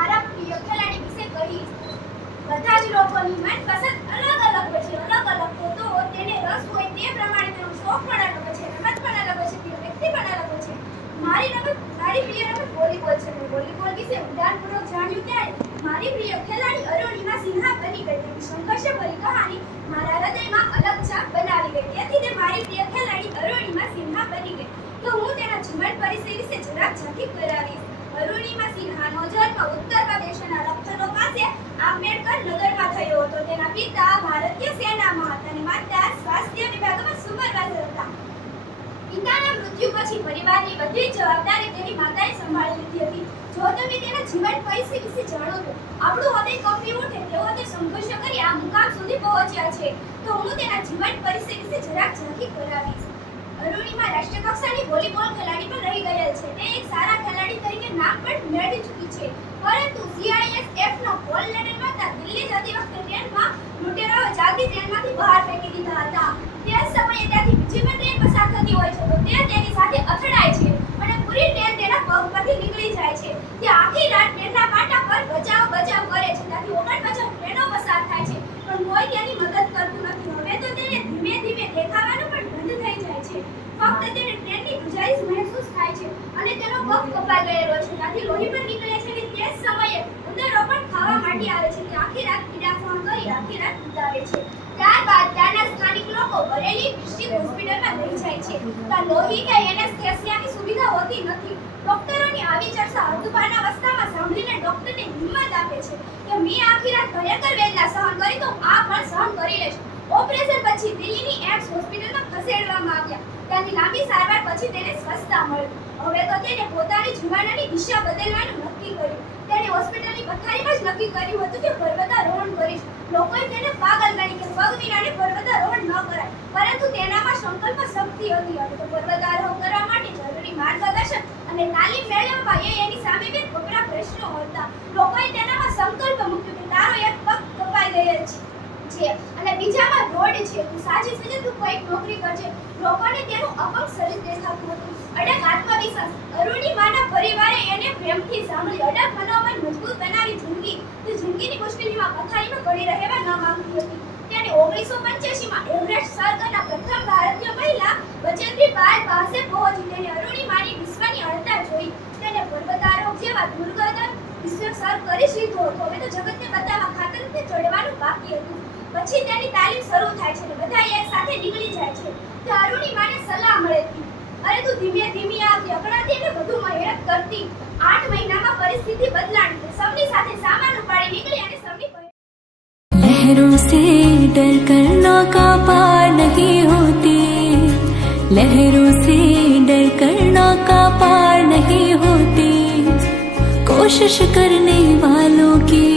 મારા પ્રિય ખેલાડી વિશે કહીશ. બધા જ લોકોની મનપસંદ અલગ અલગ હોય છે. અલગ અલગ તો તેને રસ હોય તે પ્રમાણે તેનો શોખ પણ અલગ હોય છે, રમત પણ અલગ હોય છે, પ્રિય વ્યક્તિ પણ અલગ હોય છે. મારી પ્રિય રમત વોલીબોલ છે. વોલીબોલ વિશે ઊંડાણપૂર્વક જાણ્યું ત્યારે મારી પ્રિય ખેલાડી અરુણિમા સિન્હા બની ગઈ. તેની સંઘર્ષભરી કહાની મારા હૃદયમાં અલગ છાપ બનાવી ગઈ. તેથી તે મારી પ્રિય ખેલાડી અરુણિમા સિન્હા બની ગઈ. તો હું તેના જીવન પરિચય વિશે જરાક ઝાંખી કરાવીશ. અરુણિમા સિન્હાનો જન્મ ઉત્તર પ્રદેશના લખનઉ પાસે આંબેડકર નગરમાં થયો હતો. તેના પિતા ભારતીય સેનામાં હતા અને માતા સ્વાસ્થ્ય વિભાગમાં સુપરવાઇઝર હતા. પિતાના મૃત્યુ પછી પરિવારની બધી જ જવાબદારી તેની માતાએ સંભાળી લીધી હતી. જો તમે તેના જીવન પરિચય વિશે જાણો તો આપણું હૃદય કંપી ઉઠે. તેઓ તે સંઘર્ષ કરી આ મુકામ સુધી પહોંચ્યા છે. તો હું તેના જીવન પરિચય વિશે જરાક ઝાંખી કરાવીશ. અરુણિમા રાષ્ટ્રીય કક્ષાની વોલીબોલ ખેલાડી પણ રહી ગયેલ છે. તે એક સારા ખેલાડી તરીકે નામ પણ મેળવી ચૂકી છે. પરંતુ CISF નો ગોલ્ડ મેડલ મળતા દિલ્હી જતી વખતે ટ્રેનમાં લૂંટેરાઓ ચાલતી ટ્રેનમાંથી બહાર ફેંકી દીધા હતા. તે સમયે ત્યાંથી બીજી પણ ટ્રેન પસાર થતી હોય છે તો તે તેની સાથે અથડાય છે અને પૂરી ટ્રેન તેના પગ પરથી નીકળી જાય છે. તે આખી રાત ટ્રેનના પાટા પર બચાવ કરે છે. ત્યાંથી 49 ટ્રેનો પસાર થાય છે પણ કોઈ તેની મદદ કરતું નથી. હવે તો તેને ધીમે ધીમે દેખાવાનું પણ બંધ થઈ જાય છે. ફક્ત તેને ટ્રેનની ગુજારીશ મહેસૂસ થાય છે અને તેનો પગ કપાઈ ગયેલો છે. ત્યાંથી લોહી પણ નીકળે છે અને તે જ સમયે ઉંદરો પણ ખાવા માટે આવે છે. તે આખી રાત પીડા સહન કરી આખી રાત વિતાવે છે. ત્યારબાદ ત્યાંના સ્થાનિક લોકો બરેલી ડિસ્ટ્રિક્ટ હોસ્પિટલમાં લઈ જાય છે. ત્યાં લોહી કે એનેસ્થેસિયાની સુવિધા હોતી નથી. ડોક્ટરોની આવી ચર્ચા અર્ધપાના અવસ્થામાં સાંભળીને ડોક્ટરને હિંમત આપે છે કે મેં આખી રાત ભયંકર વેદના સહન કરી તો આ પણ સહન કરી લઈશ. ઓપરેશન પછી દિલ્હીની એમ્સ હોસ્પિટલમાં ખસેડવામાં આવ્યા. ત્યાંથી લાંબી સારવાર પછી તેને સ્વસ્થતા મળી. હવે તો તેને પોતાની જીવનની દિશા બદલવાનું નક્કી કર્યું. તેણે હોસ્પિટલની પથારીમાં જ નક્કી કર્યું હતું કે પર્વતારોહણ કરીશ. લોકોએ તેને પાગલ ગણી કે પગ વિનાને પર્વતારોહણ ન કરાય. પરંતુ તેનામાં સંકલ્પ શક્તિ હતી. હવે તો પર્વતારોહણ કરવા માટે જરૂરી માર્ગદર્શન અને તાલીમ મેળવવા એની સામે બે કપરા પ્રશ્નો હતા. લોકોએ તેનામાં સંકલ્પ મૂક્યો કે તારો એક પગ કપાઈ ગયેલ છે અને બીજામાં રોડ છે. તું સાચી છે, તું કોઈક નોકરી કરજે. લોકોને તેનું અપંગ શરીર દેખાતું હતું. અડગ આત્મવિશ્વાસ. અરુણિમાના પરિવારે એને પ્રેમથી સાંભળી. અડગ મનોબળ મજબૂત બનાવી તે જિંદગીની મુશ્કેલીમાં પથારીમાં પડી રહેવા ન માંગતી હતી. તેને 1985માં એવરેસ્ટ સર કરનાર પ્રથમ ભારતીય મહિલા બચેન્દ્રી પાલ પાસે પહોંચી. તેને અરુણિમાની વિશ્વની અળતા જોઈ. તેને પર્વતારોહણ જેવા દુર્ગમ વિશ્વ સર કરી લીધો હતો. હવે તો જગતને બતાવવા ખાતર તે ચડવાનું બાકી હતું. પછી તેની તાલીમ શરૂ થાય છે અને બધા એક સાથે નીકળી જાય છે. તે અરુણિમાને સલાહ મળે છે, અરે તું ધીમે ધીમે આવતી, અકળાતી અને વધુ મહેનત કરતી. 8 મહિનામાં પરિસ્થિતિ બદલાણી. સૌની સાથે સામાન ઉપાડી નીકળી અને સૌની लहरों से डर कर नौका पार नहीं होती, लहरों से डर कर नौका पार नहीं होती, कोशिश करने वालों की